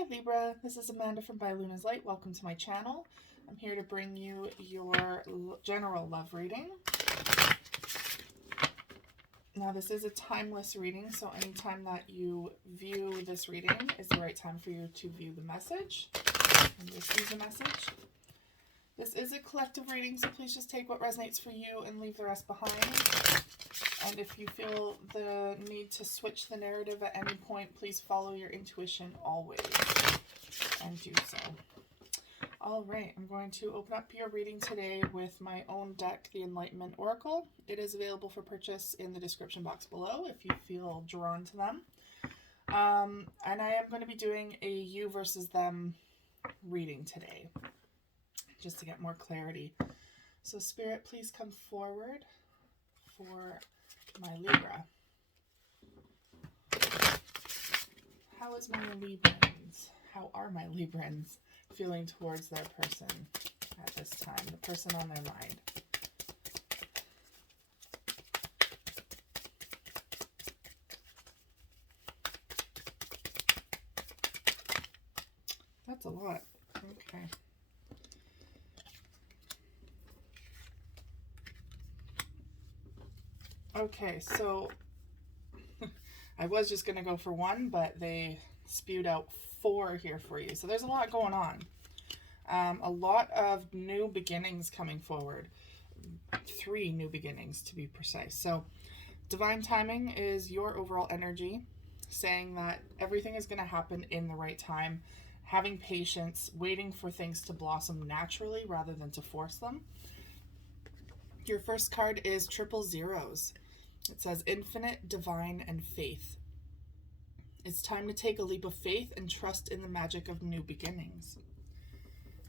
Hi Libra, this is Amanda from By Luna's Light. Welcome to my channel. I'm here to bring you your general love reading. Now this is a timeless reading, so anytime that you view this reading is the right time for you to view the message and receive the message. This is a collective reading, so please just take what resonates for you and leave the rest behind. And if you feel the need to switch the narrative at any point, please follow your intuition always and do so. All right, I'm going to open up your reading today with my own deck, the Enlightenment Oracle. It is available for purchase in the description box below if you feel drawn to them. And I am going to be doing a you versus them reading today, just to get more clarity. So Spirit, please come forward for my Libra. How is my Librans? How are my Librans feeling towards their person at this time? The person on their mind. That's a lot. Okay. Okay, so I was just going to go for one, but they spewed out 4 here for you. So there's a lot going on. A lot of new beginnings coming forward. 3 new beginnings to be precise. So divine timing is your overall energy, saying that everything is going to happen in the right time. Having patience, waiting for things to blossom naturally rather than to force them. Your first card is triple zeros. It says infinite, divine, and faith. It's time to take a leap of faith and trust in the magic of new beginnings.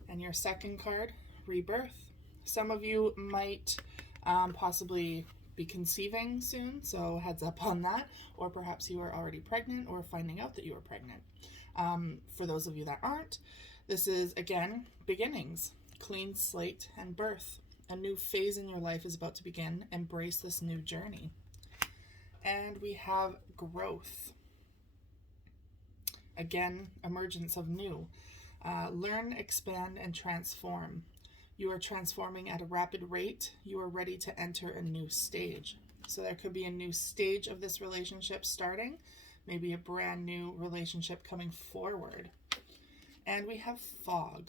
And your second card, rebirth. Some of you might possibly be conceiving soon, so heads up on that. Or perhaps you are already pregnant or finding out that you are pregnant. For those of you that aren't, this is, again, beginnings, clean slate, and birth. A new phase in your life is about to begin. Embrace this new journey. And we have growth. Again, emergence of new. Learn, expand, and transform. You are transforming at a rapid rate. You are ready to enter a new stage. So there could be a new stage of this relationship starting. Maybe a brand new relationship coming forward. And we have fog.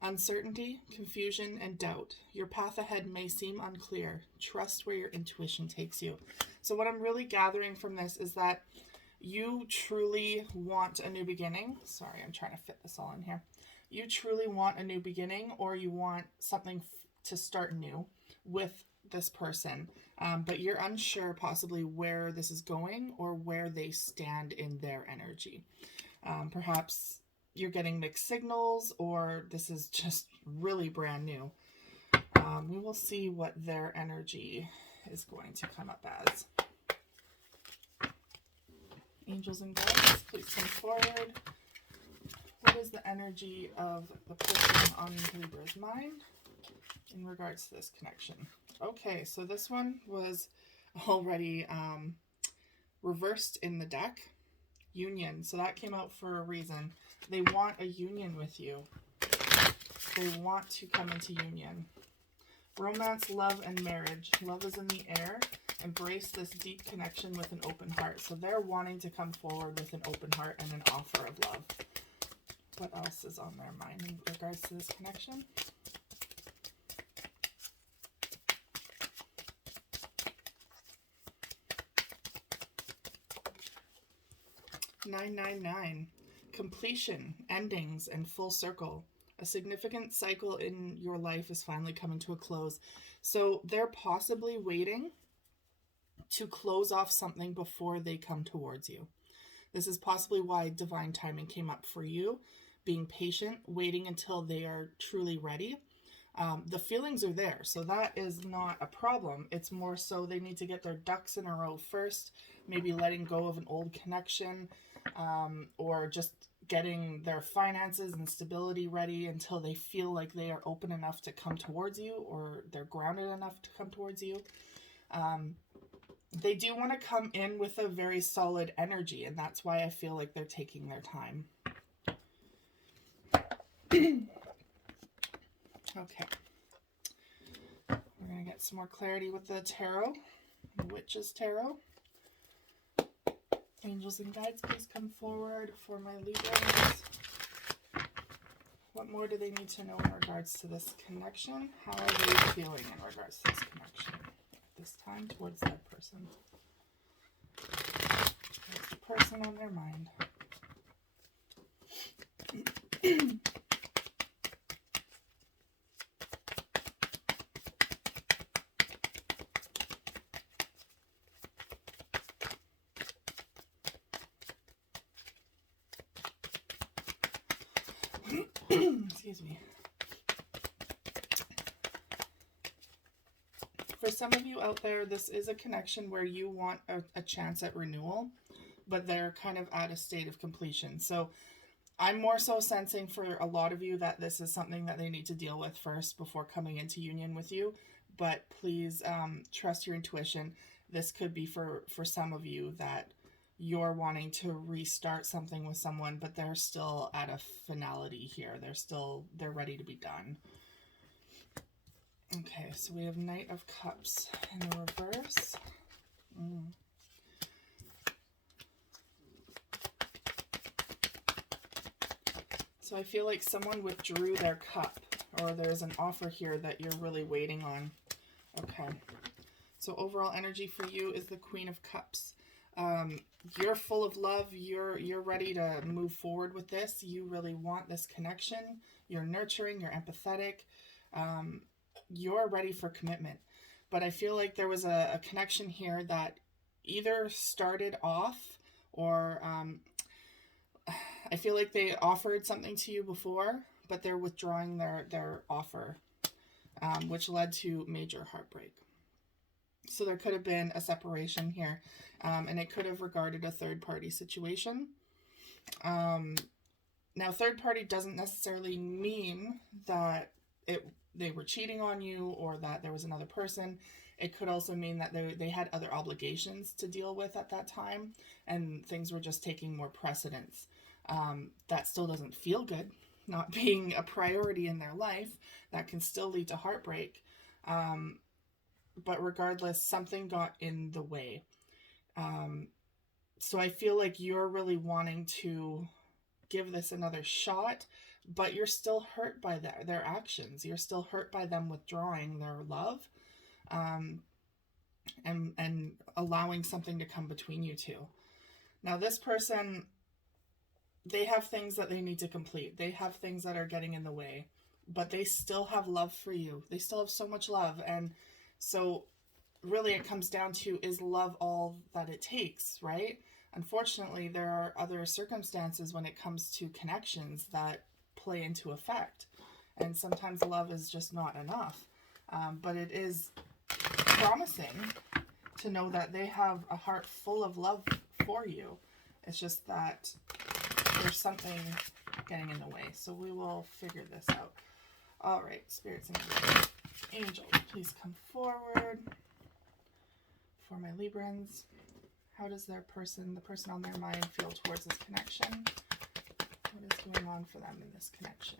Uncertainty, confusion, and doubt. Your path ahead may seem unclear. Trust where your intuition takes you. So what I'm really gathering from this is that you truly want a new beginning. Sorry, I'm trying to fit this all in here. You truly want a new beginning, or you want something to start new with this person. But you're unsure possibly where this is going or where they stand in their energy. Perhaps you're getting mixed signals, or this is just really brand new. We will see what their energy is going to come up as. Angels and guides, please come forward. What is the energy of the person on Libra's mind in regards to this connection? Okay, so this one was already reversed in the deck. Union, so that came out for a reason. They want a union with you. They want to come into union. Romance, love, and marriage. Love is in the air. Embrace this deep connection with an open heart. So they're wanting to come forward with an open heart and an offer of love. What else is on their mind in regards to this connection? $999. Completion, endings, and full circle. A significant cycle in your life is finally coming to a close. So they're possibly waiting to close off something before they come towards you. This is possibly why divine timing came up for you. Being patient, waiting until they are truly ready. The feelings are there, so that is not a problem. It's more so they need to get their ducks in a row first, maybe letting go of an old connection, or just getting their finances and stability ready until they feel like they are open enough to come towards you, or they're grounded enough to come towards you. They do want to come in with a very solid energy, and that's why I feel like they're taking their time. Okay. We're going to get some more clarity with the tarot. Witch's Tarot. Angels and guides, please come forward for my Libras. What more do they need to know in regards to this connection? How are they feeling in regards to this connection at this time towards that person? What's the person on their mind? Excuse me. For some of you out there, this is a connection where you want a chance at renewal, but they're kind of at a state of completion. So I'm more so sensing for a lot of you that this is something that they need to deal with first before coming into union with you. But please trust your intuition. This could be for some of you that you're wanting to restart something with someone, but they're still at a finality here. They're ready to be done. Okay, so we have Knight of Cups in the reverse. So I feel like someone withdrew their cup, or there's an offer here that you're really waiting on. Okay. So overall energy for you is the Queen of Cups. You're full of love. You're ready to move forward with this. You really want this connection. You're nurturing. You're empathetic. You're ready for commitment. But I feel like there was a connection here that either started off or I feel like they offered something to you before, but they're withdrawing their offer, which led to major heartbreak. So there could have been a separation here, and it could have regarded a third-party situation. Now, third party doesn't necessarily mean that they were cheating on you or that there was another person. It could also mean that they had other obligations to deal with at that time, and things were just taking more precedence. That still doesn't feel good, not being a priority in their life. That can still lead to heartbreak. But regardless, something got in the way. So I feel like you're really wanting to give this another shot, but you're still hurt by their actions. You're still hurt by them withdrawing their love, and allowing something to come between you two. Now, this person, they have things that they need to complete. They have things that are getting in the way, but they still have love for you. They still have so much love. And so really it comes down to, is love all that it takes, right? Unfortunately, there are other circumstances when it comes to connections that play into effect. And sometimes love is just not enough. But it is promising to know that they have a heart full of love for you. It's just that there's something getting in the way. So we will figure this out. All right, spirits and angels, please come forward for my Librans. How does the person on their mind feel towards this connection? What is going on for them in this connection?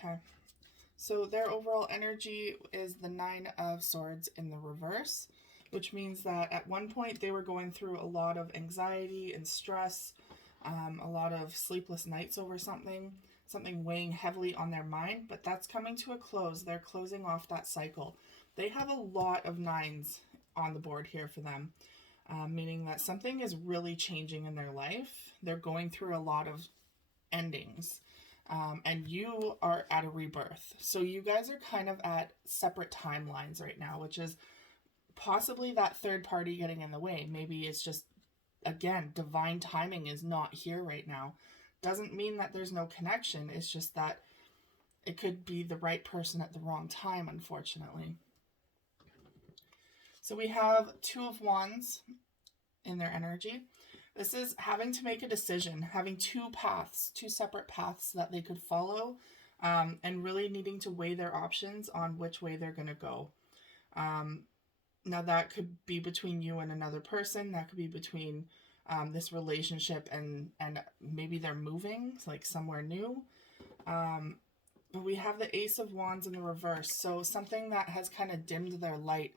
Okay, so their overall energy is the Nine of Swords in the reverse, which means that at one point they were going through a lot of anxiety and stress, a lot of sleepless nights over something weighing heavily on their mind, but that's coming to a close. They're closing off that cycle. They have a lot of nines on the board here for them, meaning that something is really changing in their life. They're going through a lot of endings. And you are at a rebirth. So you guys are kind of at separate timelines right now, which is possibly that third party getting in the way. Maybe it's just again, divine timing is not here right now. Doesn't mean that there's no connection. It's just that it could be the right person at the wrong time, unfortunately. So we have Two of Wands in their energy. This is having to make a decision, having two paths, two separate paths that they could follow, and really needing to weigh their options on which way they're going to go. Now that could be between you and another person. That could be between this relationship and maybe they're moving like somewhere new. But we have the Ace of Wands in the reverse. So something that has kind of dimmed their light.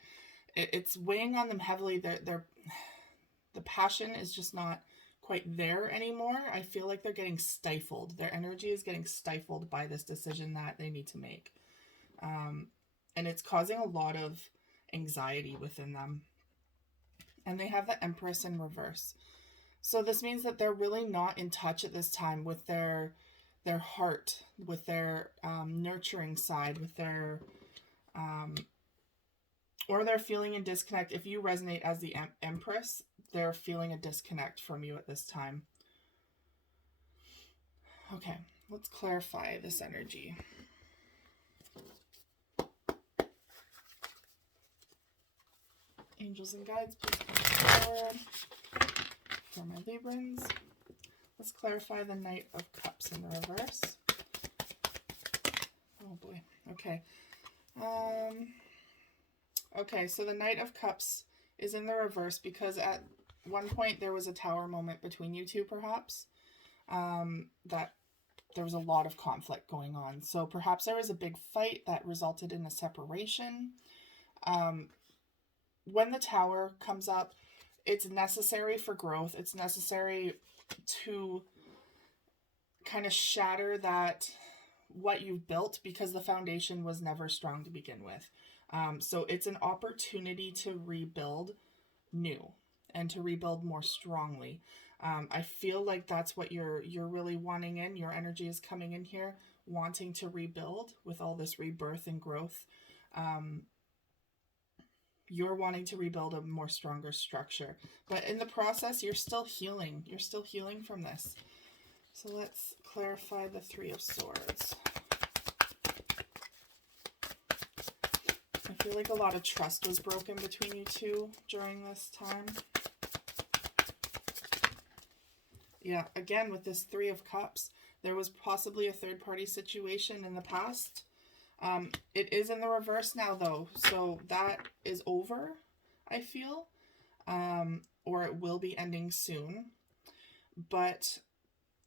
It's weighing on them heavily. The passion is just not quite there anymore. I feel like they're getting stifled. Their energy is getting stifled by this decision that they need to make. And it's causing a lot of anxiety within them. And they have the Empress in reverse. So this means that they're really not in touch at this time with their heart, with their nurturing side, with their or they're feeling a disconnect. If you resonate as the Empress, they're feeling a disconnect from you at this time. Okay, let's clarify this energy. Angels and guides, please come forward for my Librans. Let's clarify the Knight of Cups in the reverse. Oh boy. Okay. Okay, so the Knight of Cups is in the reverse because at one point there was a tower moment between you two, perhaps. That there was a lot of conflict going on. So perhaps there was a big fight that resulted in a separation. When the tower comes up, it's necessary for growth. It's necessary to kind of shatter that what you've built because the foundation was never strong to begin with. So it's an opportunity to rebuild new and to rebuild more strongly. I feel like that's what you're really wanting in. Your energy is coming in here, wanting to rebuild with all this rebirth and growth. You're wanting to rebuild a more stronger structure. But in the process, you're still healing. You're still healing from this. So let's clarify the Three of Swords. I feel like a lot of trust was broken between you two during this time. Yeah, again, with this Three of Cups, there was possibly a third-party situation in the past. It is in the reverse now, though, so that is over, I feel, or it will be ending soon. But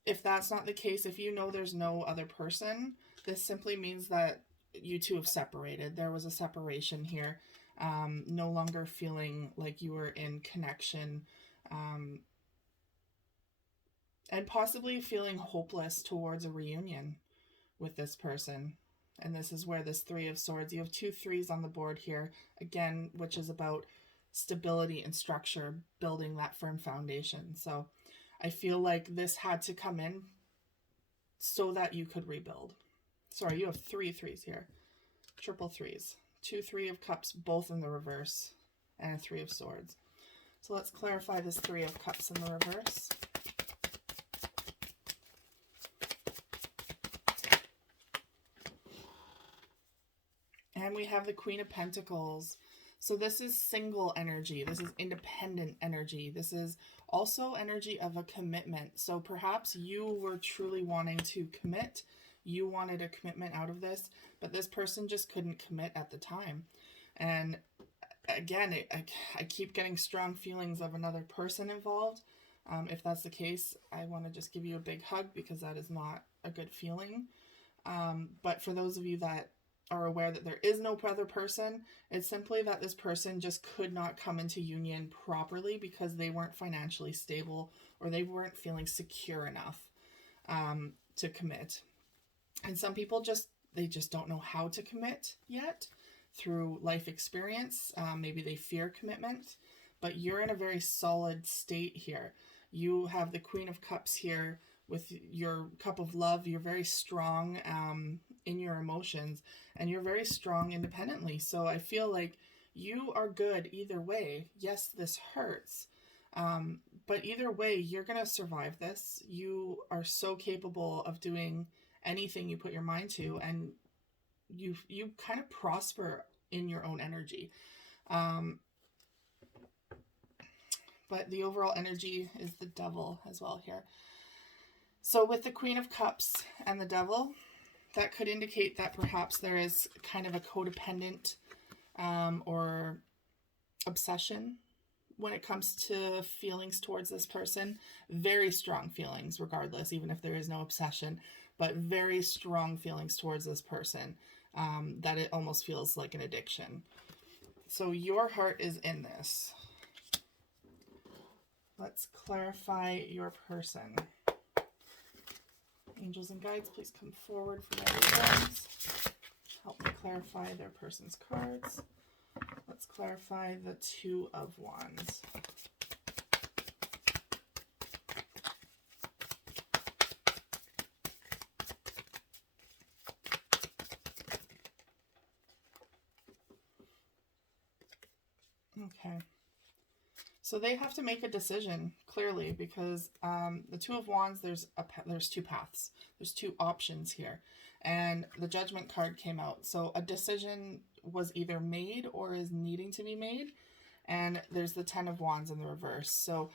if that's not the case, if you know there's no other person, this simply means that you two have separated. There was a separation here, no longer feeling like you were in connection, and possibly feeling hopeless towards a reunion with this person. And this is where this Three of Swords, you have 2 3s on the board here, again, which is about stability and structure, building that firm foundation. So I feel like this had to come in so that you could rebuild. Sorry, you have 3 3s here. Triple 3s. 2 3 of Cups, both in the reverse, and a 3 of Swords. So let's clarify this 3 of Cups in the reverse. And we have the Queen of Pentacles. So this is single energy. This is independent energy. This is also energy of a commitment. So perhaps you were truly wanting to commit. You wanted a commitment out of this, but this person just couldn't commit at the time. And again, I keep getting strong feelings of another person involved. If that's the case, I want to just give you a big hug because that is not a good feeling. But for those of you that are aware that there is no other person, it's simply that this person just could not come into union properly because they weren't financially stable or they weren't feeling secure enough to commit. And some people just don't know how to commit yet through life experience. Maybe they fear commitment, but you're in a very solid state here. You have the Queen of Cups here with your cup of love. You're very strong in your emotions, and you're very strong independently. So I feel like you are good either way. Yes, this hurts, But either way, you're going to survive this. You are so capable of doing anything you put your mind to, and you kind of prosper in your own energy. But the overall energy is the devil as well here. So with the Queen of Cups and the devil, that could indicate that perhaps there is kind of a codependent or obsession when it comes to feelings towards this person. Very strong feelings regardless, even if there is no obsession, but very strong feelings towards this person, that it almost feels like an addiction. So your heart is in this. Let's clarify your person. Angels and guides, please come forward for my readings. Help me clarify their person's cards. Let's clarify the Two of Wands. Okay. So they have to make a decision, clearly, because the Two of Wands, there's two paths. There's two options here. And the Judgment card came out. So a decision was either made or is needing to be made. And there's the Ten of Wands in the reverse. So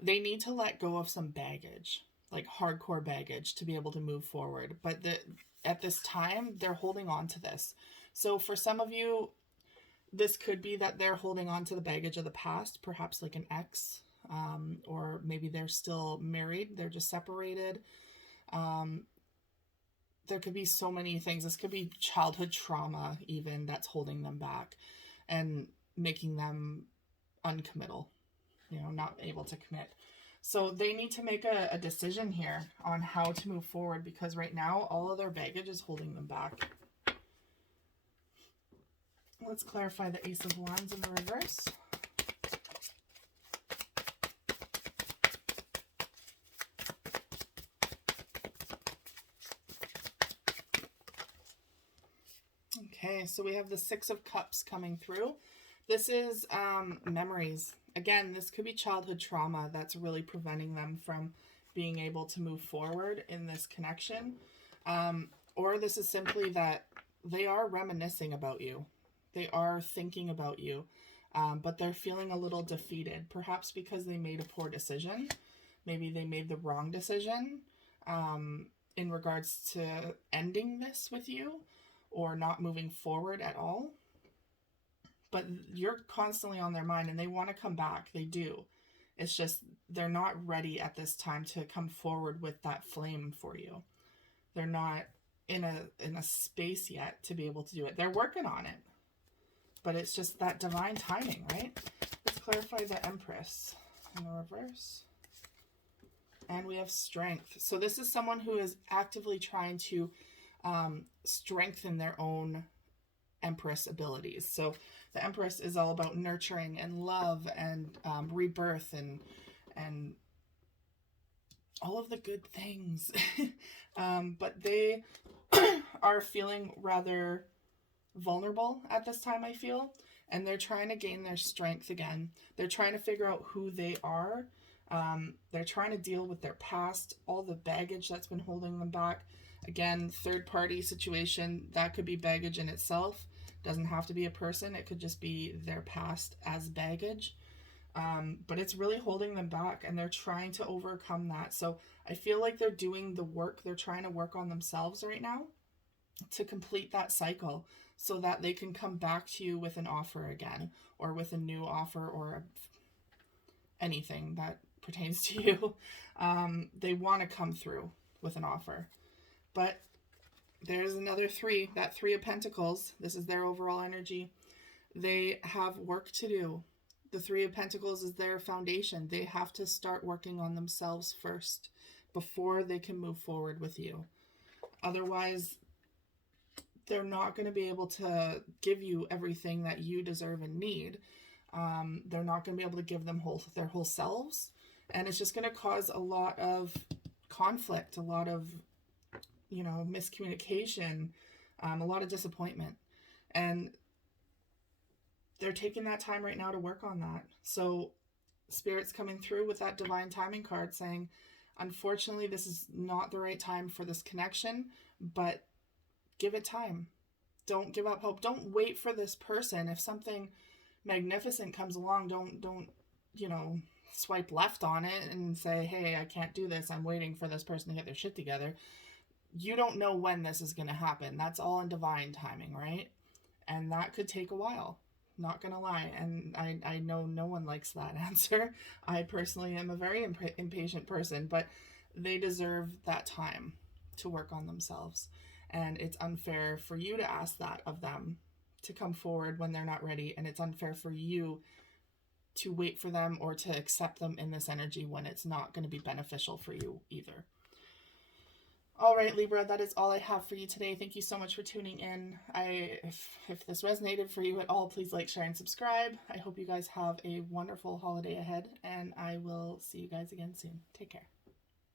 they need to let go of some baggage, like hardcore baggage, to be able to move forward. But at this time, they're holding on to this. So for some of you, this could be that they're holding on to the baggage of the past, perhaps like an ex, or maybe they're still married, they're just separated. There could be so many things. This could be childhood trauma even that's holding them back and making them uncommittal, not able to commit. So they need to make a decision here on how to move forward, because right now all of their baggage is holding them back. Let's clarify the Ace of Wands in the reverse. Okay, so we have the Six of Cups coming through. This is memories. Again, this could be childhood trauma that's really preventing them from being able to move forward in this connection. Or this is simply that they are reminiscing about you. They are thinking about you, but they're feeling a little defeated, perhaps because they made a poor decision. Maybe they made the wrong decision in regards to ending this with you or not moving forward at all. But you're constantly on their mind and they want to come back. They do. It's just they're not ready at this time to come forward with that flame for you. They're not in a space yet to be able to do it. They're working on it. But it's just that divine timing, right? Let's clarify the Empress in the reverse. And we have Strength. So this is someone who is actively trying to strengthen their own Empress abilities. So the Empress is all about nurturing and love and rebirth and all of the good things. But they are feeling rather vulnerable at this time, I feel, and they're trying to gain their strength again. They're trying to figure out who they are. They're trying to deal with their past, all the baggage that's been holding them back. Again, third party situation, that could be baggage in itself. Doesn't have to be a person. It could just be their past as baggage. But it's really holding them back, and they're trying to overcome that. So I feel like they're doing the work. They're trying to work on themselves right now to complete that cycle, so that they can come back to you with an offer again, or with a new offer, or anything that pertains to you. They want to come through with an offer. But there's another three, that Three of Pentacles. This is their overall energy. They have work to do. The Three of Pentacles is their foundation. They have to start working on themselves first before they can move forward with you. Otherwise, they're not going to be able to give you everything that you deserve and need. They're not going to be able to give them their whole selves. And it's just going to cause a lot of conflict, a lot of, miscommunication, a lot of disappointment. And they're taking that time right now to work on that. So Spirit's coming through with that divine timing card saying, unfortunately, this is not the right time for this connection, but give it time. Don't give up hope. Don't wait for this person. If something magnificent comes along, don't, you know, swipe left on it and say, hey, I can't do this. I'm waiting for this person to get their shit together. You don't know when this is going to happen. That's all in divine timing, right? And that could take a while. Not gonna lie. And I know no one likes that answer. I personally am a very impatient person, but they deserve that time to work on themselves. And it's unfair for you to ask that of them, to come forward when they're not ready. And it's unfair for you to wait for them or to accept them in this energy when it's not going to be beneficial for you either. All right, Libra, that is all I have for you today. Thank you so much for tuning in. If this resonated for you at all, please like, share, and subscribe. I hope you guys have a wonderful holiday ahead, and I will see you guys again soon. Take care.